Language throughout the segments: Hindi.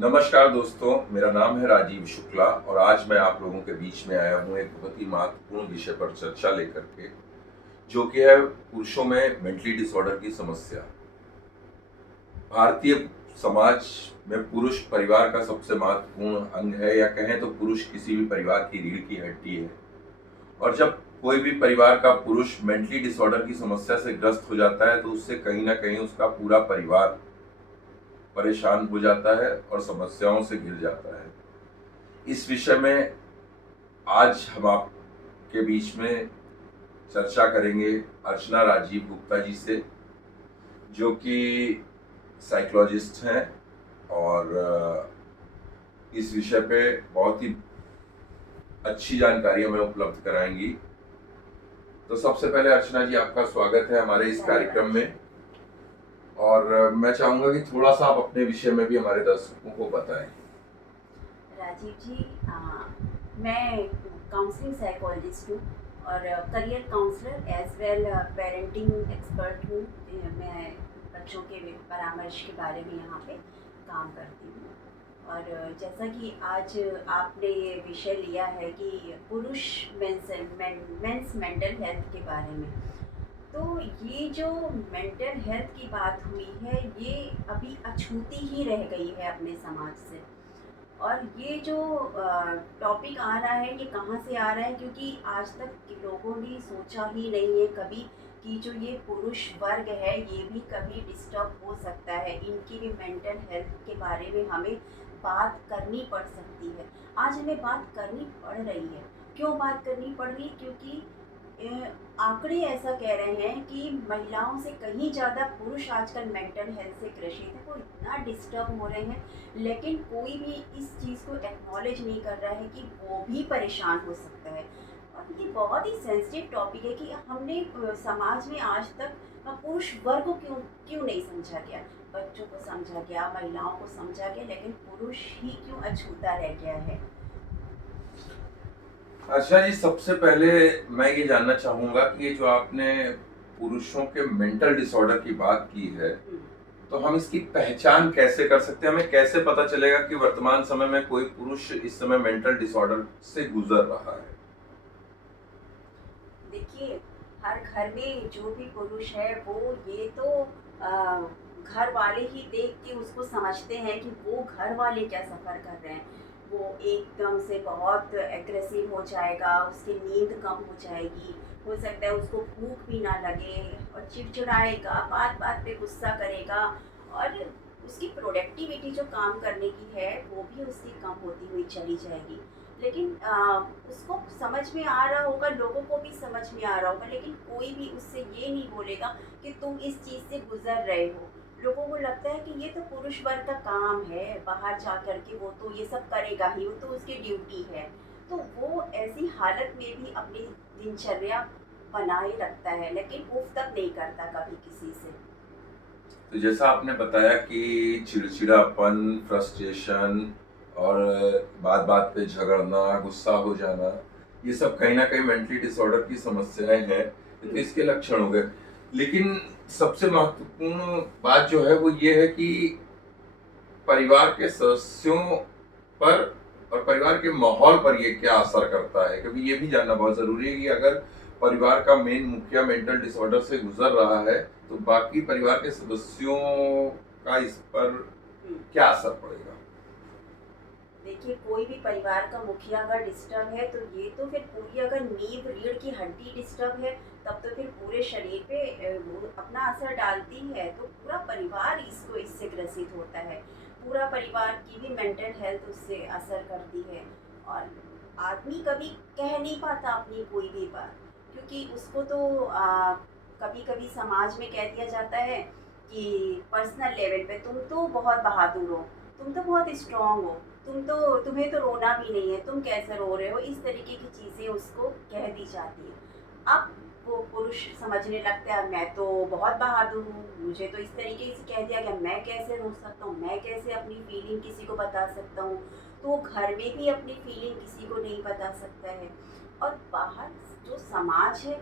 नमस्कार दोस्तों, मेरा नाम है राजीव शुक्ला और आज मैं आप लोगों के बीच में आया हूँ एक बहुत ही महत्वपूर्ण विषय पर चर्चा लेकर के, जो कि है पुरुषों में मेंटली डिसऑर्डर की समस्या। भारतीय समाज में पुरुष परिवार का सबसे महत्वपूर्ण अंग है, या कहें तो पुरुष किसी भी परिवार की रीढ़ की हड्डी है। और जब कोई भी परिवार का पुरुष मेंटली डिसऑर्डर की समस्या से ग्रस्त हो जाता है तो उससे कहीं ना कहीं उसका पूरा परिवार परेशान हो जाता है और समस्याओं से घिर जाता है। इस विषय में आज हम आपके बीच में चर्चा करेंगे अर्चना राजीव गुप्ता जी से, जो कि साइकोलॉजिस्ट हैं और इस विषय पे बहुत ही अच्छी जानकारी हमें उपलब्ध कराएंगी। तो सबसे पहले अर्चना जी, आपका स्वागत है हमारे इस कार्यक्रम में। और मैं चाहूंगा कि थोड़ा सा आप अपने विषय में भी हमारे दर्शकों को बताएं। राजीव जी, मैं काउंसलिंग साइकोलॉजिस्ट हूँ और career counsellor as well parenting expert हूँ। मैं बच्चों के परामर्श के बारे में यहाँ पे काम करती हूँ। और जैसा कि आज आपने ये विषय लिया है कि पुरुष मेंस मेंटल हेल्थ के बारे में, तो ये जो मेंटल हेल्थ की बात हुई है ये अभी अछूती ही रह गई है अपने समाज से। और ये जो टॉपिक आ रहा है ये कहाँ से आ रहा है, क्योंकि आज तक लोगों ने सोचा ही नहीं है कभी कि जो ये पुरुष वर्ग है ये भी कभी डिस्टर्ब हो सकता है, इनकी भी मेंटल हेल्थ के बारे में हमें बात करनी पड़ सकती है। आज हमें बात करनी पड़ रही है। क्यों बात करनी पड़ रही है? क्योंकि आंकड़े ऐसा कह रहे हैं कि महिलाओं से कहीं ज़्यादा पुरुष आजकल मेंटल हेल्थ से ग्रसित है, वो इतना डिस्टर्ब हो रहे हैं, लेकिन कोई भी इस चीज़ को एक्नॉलेज नहीं कर रहा है कि वो भी परेशान हो सकता है। और ये बहुत ही सेंसिटिव टॉपिक है कि हमने समाज में आज तक पुरुष वर्ग को क्यों क्यों नहीं समझा गया। बच्चों को समझा गया, महिलाओं को समझा गया, लेकिन पुरुष ही क्यों अछूता रह गया है। अच्छा जी, सबसे पहले मैं ये जानना चाहूंगा कि ये जो आपने पुरुषों के मेंटल डिसऑर्डर की बात की है, तो हम इसकी पहचान कैसे कर सकते हैं? हमें कैसे पता चलेगा कि वर्तमान समय में कोई पुरुष इस समय मेंटल डिसऑर्डर से गुजर रहा है? देखिए, हर घर में जो भी पुरुष है वो ये तो घर वाले ही देख के उसको समझते हैं कि वो घर वाले क्या सफ़र कर रहे हैं। वो एकदम से बहुत एग्रेसिव हो जाएगा, उसकी नींद कम हो जाएगी, हो सकता है उसको भूख भी ना लगे और चिड़चिड़ाएगा, बात बात पे गुस्सा करेगा, और उसकी प्रोडक्टिविटी जो काम करने की है वो भी उसकी कम होती हुई चली जाएगी। लेकिन उसको समझ में आ रहा होगा, लोगों को भी समझ में आ रहा होगा, लेकिन कोई भी उससे ये नहीं बोलेगा कि तुम इस चीज़ से गुजर रहे हो। लोगों को लगता है कि ये तो पुरुष वर्ग का काम है, बाहर जा कर के वो तो ये सब करेगा ही, वो तो उसकी ड्यूटी है। तो वो ऐसी हालत में भी अपनी दिनचर्या बनाए रखता है, लेकिन उफ तक नहीं करता कभी किसी से। तो जैसा आपने बताया कि चिड़चिड़ापन, फ्रस्ट्रेशन और बात बात पे झगड़ना, गुस्सा हो जाना, ये सब कहीं ना कहीं मेंटली डिसऑर्डर की समस्याएं हैं। तो इसके लक्षण हो गए। लेकिन सबसे महत्वपूर्ण बात जो है वो ये है कि परिवार के सदस्यों पर और परिवार के माहौल पर ये क्या असर करता है, क्योंकि ये भी जानना बहुत जरूरी है कि अगर परिवार का मेन मुखिया मेंटल डिसऑर्डर से गुजर रहा है तो बाकी परिवार के सदस्यों का इस पर क्या असर पड़ेगा? देखिए, कोई भी परिवार का मुखिया अगर डिस्टर्ब है तो ये तो फिर पूरी, अगर नींव रीढ़ की हड्डी डिस्टर्ब है तब तो फिर पूरे शरीर पे वो अपना असर डालती है, तो पूरा परिवार इससे ग्रसित होता है। पूरा परिवार की भी मेंटल हेल्थ उससे असर करती है। और आदमी कभी कह नहीं पाता अपनी कोई भी बात, क्योंकि उसको तो कभी कभी समाज में कह दिया जाता है कि पर्सनल लेवल पे तुम तो बहुत बहादुर हो, तुम तो बहुत स्ट्रांग हो, तुम्हें तो रोना भी नहीं है, तुम कैसे रो रहे हो, इस तरीके की चीज़ें उसको कह दी जाती है। अब वो पुरुष समझने लगता है मैं तो बहुत बहादुर हूँ, मुझे तो इस तरीके से कह दिया गया, मैं कैसे रो सकता हूँ, मैं कैसे अपनी फीलिंग किसी को बता सकता हूँ। तो वो घर में भी अपनी फीलिंग किसी को नहीं बता सकता है। और बाहर जो समाज है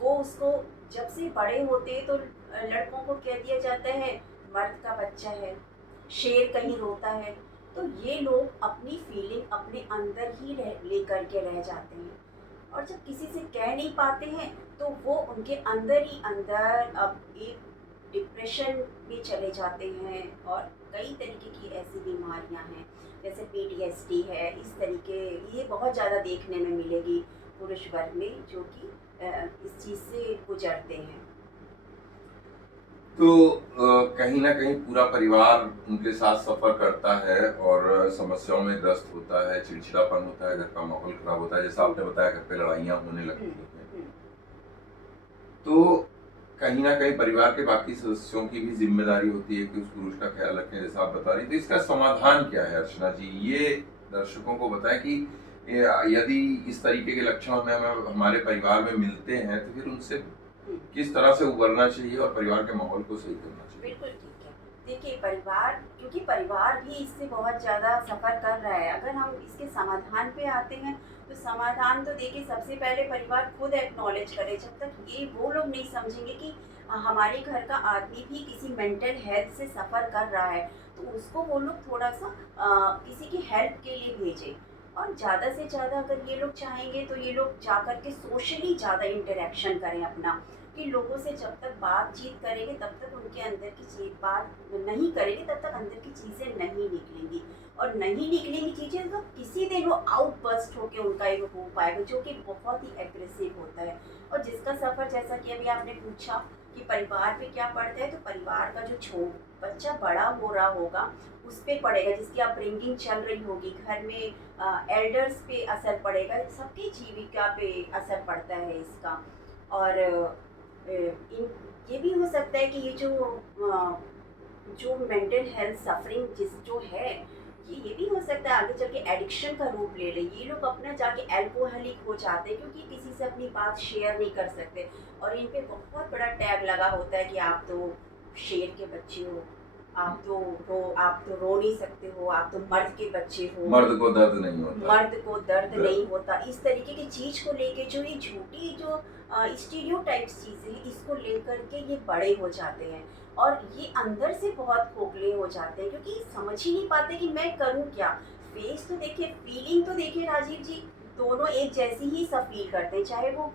वो उसको, जब से बड़े होते हैं तो लड़कों को कह दिया जाता है मर्द का बच्चा है, शेर कहीं रोता है। तो ये लोग अपनी फीलिंग अपने अंदर ही लेकर के रह जाते हैं, और जब किसी से कह नहीं पाते हैं तो वो उनके अंदर ही अंदर अब एक डिप्रेशन में चले जाते हैं। और कई तरीके की ऐसी बीमारियां हैं, जैसे पीटीएसडी है, इस तरीके ये बहुत ज़्यादा देखने में मिलेगी पुरुष वर्ग में, जो कि इस चीज़ से गुजरते हैं। तो कहीं ना कहीं पूरा परिवार उनके साथ सफर करता है और समस्याओं में ग्रस्त होता है, चिड़चिड़ापन होता है, घर का माहौल खराब होता है, जैसा आपने बताया घर पे लड़ाइयाँ होने लगती हम्म, हैं। हम्म। तो कहीं ना कहीं परिवार के बाकी सदस्यों की भी जिम्मेदारी होती है कि उस पुरुष का ख्याल रखें, जैसा आप बता रही। तो इसका समाधान क्या है अर्चना जी, ये दर्शकों को बताएं कि यदि इस तरीके के लक्षण हमें हमारे परिवार में मिलते हैं तो फिर उनसे किस तरह से उबरना चाहिए और परिवार के माहौल को सही करना चाहिए। बिल्कुल ठीक है। देखिए परिवार, क्योंकि परिवार भी इससे बहुत ज़्यादा सफ़र कर रहा है। अगर हम इसके समाधान पे आते हैं तो समाधान तो देखिए सबसे पहले परिवार खुद एक्नॉलेज करे। जब तक ये वो लोग नहीं समझेंगे कि हमारे घर का आदमी भी किसी मेंटल हेल्थ से सफ़र कर रहा है, तो उसको वो लोग थोड़ा सा किसी की हेल्प के लिए भेजें। और ज़्यादा से ज़्यादा अगर ये लोग चाहेंगे तो ये लोग जा कर के सोशली ज़्यादा इंटरेक्शन करें अपना, कि लोगों से जब तक बातचीत करेंगे तब तक उनके अंदर की चीज बात नहीं करेंगे तब तक अंदर की चीज़ें नहीं निकलेंगी। और नहीं निकलेंगी चीज़ें तो किसी दिन वो आउटबर्स्ट होकर उनका एक हो पाएगा, जो कि बहुत ही एग्रेसिव होता है। और जिसका सफ़र, जैसा कि अभी आपने पूछा कि परिवार पे क्या पड़ता है, तो परिवार का जो बच्चा बड़ा हो रहा होगा उस पर पड़ेगा, जिसकी अपब्रिंगिंग चल रही होगी घर में, एल्डर्स पे असर पड़ेगा, सबकी जीविका पे असर पड़ता है इसका। और ये भी हो सकता है कि ये जो मेंटल हेल्थ सफरिंग जो है, ये भी हो सकता है आगे चल के एडिक्शन का रूप ले ले। ये लोग अपना जाके अल्कोहलिक हो जाते हैं, क्योंकि किसी से अपनी बात शेयर नहीं कर सकते। और इन पे बहुत बड़ा टैग लगा होता है कि आप तो शेर के बच्चे हो, आप तो रो नहीं सकते हो, आप तो मर्द के बच्चे हो, मर्द को दर्द नहीं होता, मर्द को दर्द नहीं होता। इस तरीके की चीज को लेके जो ये झूठी जो स्टीरियोटाइप्स चीजें हैं, इसको लेकर के ये बड़े हो जाते हैं और ये अंदर से बहुत खोखले हो जाते हैं, क्योंकि समझ ही नहीं पाते कि मैं करूं क्या। फेस तो देखिए, फीलिंग तो देखिए राजीव जी, दोनों एक जैसी ही सब फील करते हैं, चाहे वो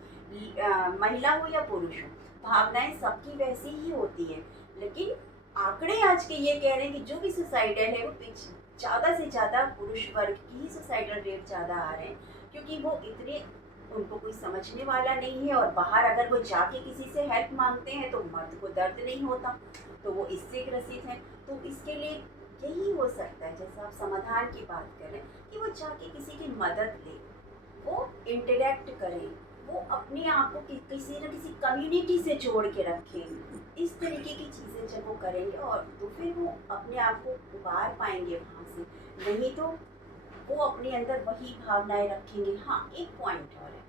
महिला हो या पुरुष हो। भावनाएं सबकी वैसी ही होती है। लेकिन आंकड़े आज के ये कह रहे हैं कि जो भी सुसाइडल है वो ज़्यादा से ज़्यादा पुरुष वर्ग की ही सुसाइडल रेट ज़्यादा आ रहे हैं, क्योंकि वो इतने, उनको कोई समझने वाला नहीं है। और बाहर अगर वो जाके किसी से हेल्प मांगते हैं तो मर्द को दर्द नहीं होता, तो वो इससे ग्रसित हैं। तो इसके लिए यही हो सकता है, जैसे आप समाधान की बात करें, कि वो जाके किसी की मदद ले, वो इंटरेक्ट करें, वो अपने आप को किसी न किसी कम्युनिटी से जोड़ के रखें। इस तरीके की चीज़ें जब वो करेंगे और तो फिर वो अपने आप को उबार पाएंगे वहाँ से। नहीं तो वो अपने अंदर वही भावनाएं रखेंगे। हाँ, एक पॉइंट और है,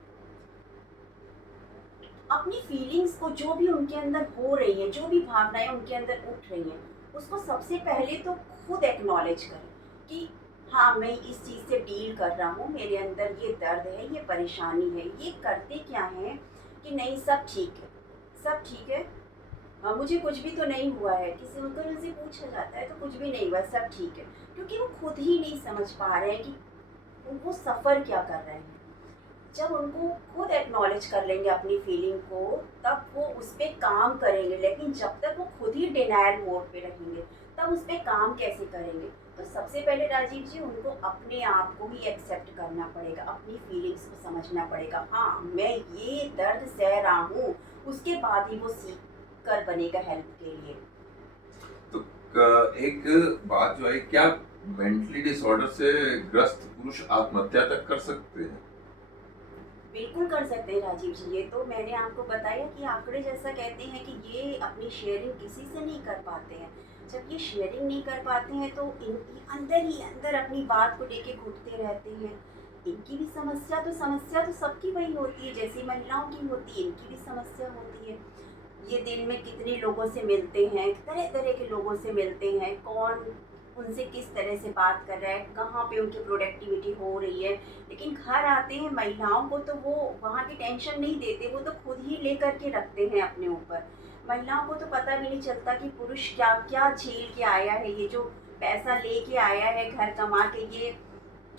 अपनी फीलिंग्स को, जो भी उनके अंदर हो रही है, जो भी भावनाएं उनके अंदर उठ रही हैं, उसको सबसे पहले तो खुद एक्नॉलेज करें कि हाँ, मैं इस चीज़ से डील कर रहा हूँ, मेरे अंदर ये दर्द है, ये परेशानी है। ये करते क्या है कि नहीं, सब ठीक है, सब ठीक है, मुझे कुछ भी तो नहीं हुआ है। किसी उनसे पूछा जाता है तो कुछ भी नहीं हुआ, सब ठीक है, क्योंकि वो खुद ही नहीं समझ पा रहे हैं कि उनको सफ़र क्या कर रहे हैं। जब उनको खुद एक्नॉलेज कर लेंगे अपनी फीलिंग को, तब वो उस पर काम करेंगे। लेकिन जब तक वो खुद ही डिनायल मोड पे रहेंगे, तब उस पर काम कैसे करेंगे। तो सबसे पहले राजीव जी, उनको अपने आप को ही एक्सेप्ट करना पड़ेगा, अपनी फीलिंग्स को समझना पड़ेगा। हाँ, मैं ये दर्द सह रहा हूँ, उसके बाद ही वो सीख कर बनेगा हेल्प के लिए। तो एक बात जो है, क्या मेंटली डिसऑर्डर से ग्रस्त पुरुष आत्महत्या तक कर सकते हैं? बिल्कुल कर सकते हैं राजीव जी। ये तो मैंने आपको बताया कि आंकड़े जैसा कहते हैं कि ये अपनी शेयरिंग किसी से नहीं कर पाते हैं। जब ये शेयरिंग नहीं कर पाते हैं तो इनकी अंदर ही अंदर अपनी बात को लेके घुटते रहते हैं। इनकी भी समस्या तो सबकी वही होती है, जैसी महिलाओं की होती है, इनकी भी समस्या होती है। ये दिन में कितने लोगों से मिलते हैं, तरह तरह के लोगों से मिलते हैं, कौन उनसे किस तरह से बात कर रहा है, कहाँ पे उनकी प्रोडक्टिविटी हो रही है। लेकिन घर आते हैं महिलाओं को तो वो वहाँ की टेंशन नहीं देते, वो तो खुद ही लेकर के रखते हैं अपने ऊपर। महिलाओं को तो पता भी नहीं चलता कि पुरुष क्या क्या झेल के आया है। ये जो पैसा लेके आया है घर कमा के, ये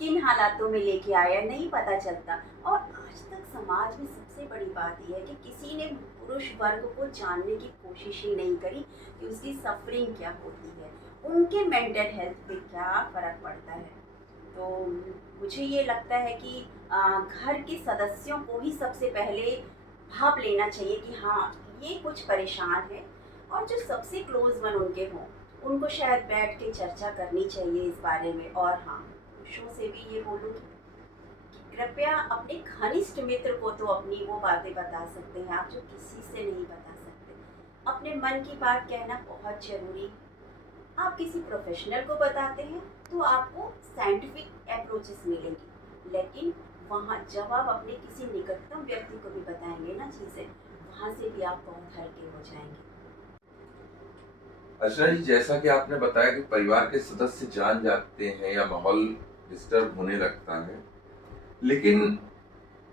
किन हालातों में लेके आया है नहीं पता चलता। और आज तक समाज में सबसे बड़ी बात यह है कि किसी ने पुरुष वर्ग को जानने की कोशिश ही नहीं करी कि उसकी सफरिंग क्या होती है, उनके मेंटल हेल्थ पे क्या फ़र्क पड़ता है। तो मुझे ये लगता है कि घर के सदस्यों को ही सबसे पहले भाप लेना चाहिए कि हाँ ये कुछ परेशान है, और जो सबसे क्लोज वन उनके हों उनको शायद बैठ के चर्चा करनी चाहिए इस बारे में। और हाँ, पुरुषों से भी ये बोलूँगी कि कृपया अपने घनिष्ठ मित्र को तो अपनी वो बातें बता सकते हैं आप जो किसी से नहीं बता सकते। अपने मन की बात कहना बहुत ज़रूरी है। आप किसी प्रोफेशनल को बताते हैं तो आपको साइंटिफिक अप्रोचेस मिलेंगी, लेकिन वहाँ जब आप अपने किसी निकटतम व्यक्ति को भी बताएंगे ना चीज़ें, वहाँ से भी आप बहुत हल्के हो जाएंगे। अर्चना जी, जैसा कि आपने बताया कि परिवार के सदस्य जान जाते हैं या माहौल डिस्टर्ब होने लगता है, लेकिन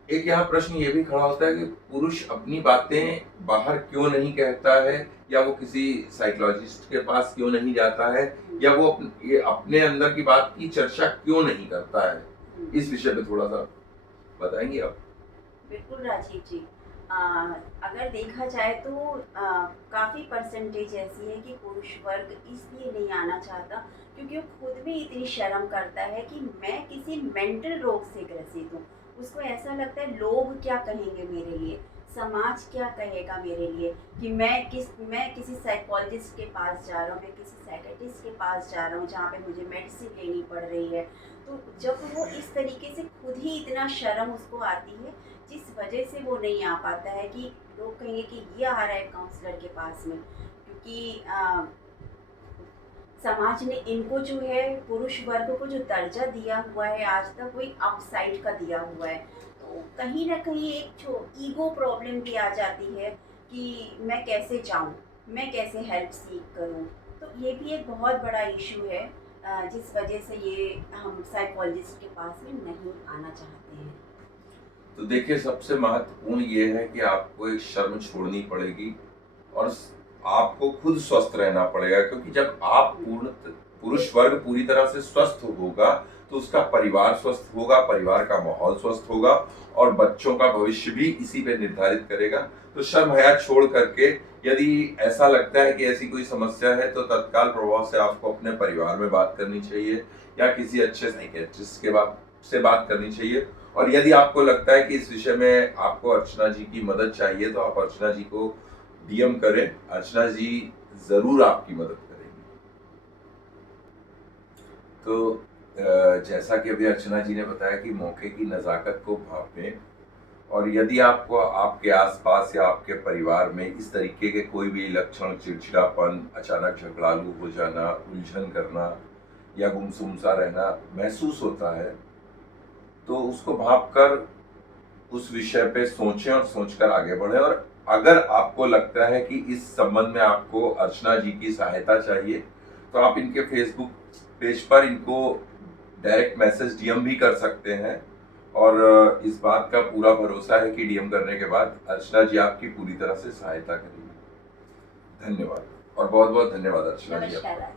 एक यहाँ प्रश्न ये भी खड़ा होता है कि पुरुष अपनी बातें बाहर क्यों नहीं कहता है, या वो किसी साइकोलॉजिस्ट के पास क्यों नहीं जाता है, या वो ये अपने अंदर की बात की चर्चा क्यों नहीं करता है। इस विषय पे थोड़ा सा बताएंगे आप? बिल्कुल राजीव जी, अगर देखा जाए तो काफ़ी परसेंटेज ऐसी है कि पुरुष वर्ग इसलिए नहीं आना चाहता क्योंकि वो खुद में इतनी शर्म करता है कि मैं किसी मेंटल रोग से ग्रसित हूँ। उसको ऐसा लगता है लोग क्या कहेंगे मेरे लिए, समाज क्या कहेगा मेरे लिए, कि मैं किसी साइकोलॉजिस्ट के पास जा रहा हूँ, मैं किसी साइकेट्रिस्ट के पास जा रहा हूँ जहाँ पे मुझे मेडिसिन लेनी पड़ रही है। तो जब वो इस तरीके से खुद ही इतना शर्म उसको आती है, जिस वजह से वो नहीं आ पाता है कि लोग कहेंगे कि ये आ रहा है काउंसलर के पास में, क्योंकि समाज ने इनको जो है पुरुष वर्ग को जो दर्जा दिया हुआ है आज तक वो एक अपसाइड का दिया हुआ है। तो कहीं ना कहीं एक जो ईगो प्रॉब्लम भी आ जाती है कि मैं कैसे जाऊं, मैं कैसे हेल्प सीख करूं। तो ये भी एक बहुत बड़ा इशू है जिस वजह से ये हम साइकोलॉजिस्ट के पास में नहीं आना चाहते हैं। तो देखिए, सबसे महत्वपूर्ण ये है कि आपको एक शर्म छोड़नी पड़ेगी और आपको खुद स्वस्थ रहना पड़ेगा, क्योंकि जब आप पुरुष वर्ग पूरी तरह से स्वस्थ होगा तो उसका परिवार स्वस्थ होगा, परिवार का माहौल स्वस्थ होगा और बच्चों का भविष्य भी इसी पे निर्धारित करेगा। तो शर्म हया छोड़ करके, यदि ऐसा लगता है कि ऐसी कोई समस्या है, तो तत्काल प्रभाव से आपको अपने परिवार में बात करनी चाहिए या किसी अच्छे साइकियाट्रिस्ट से बात करनी चाहिए। और यदि आपको लगता है कि इस विषय में आपको अर्चना जी की मदद चाहिए, तो आप अर्चना जी को डीएम करें, अर्चना जी जरूर आपकी मदद करेंगी। तो जैसा कि अभी अर्चना जी ने बताया कि मौके की नज़ाकत को भापें, और यदि आपको आपके आसपास या आपके परिवार में इस तरीके के कोई भी लक्षण, चिड़चिड़ापन, अचानक झगड़ालू हो जाना, उलझन करना या गुमसुम सा रहना महसूस होता है, तो उसको भाप कर उस विषय पे सोचें और सोचकर आगे बढ़ें। और अगर आपको लगता है कि इस संबंध में आपको अर्चना जी की सहायता चाहिए, तो आप इनके फेसबुक पेज पर इनको डायरेक्ट मैसेज डीएम भी कर सकते हैं, और इस बात का पूरा भरोसा है कि डीएम करने के बाद अर्चना जी आपकी पूरी तरह से सहायता करेंगी। धन्यवाद, और बहुत बहुत धन्यवाद अर्चना जी। नमस्कार।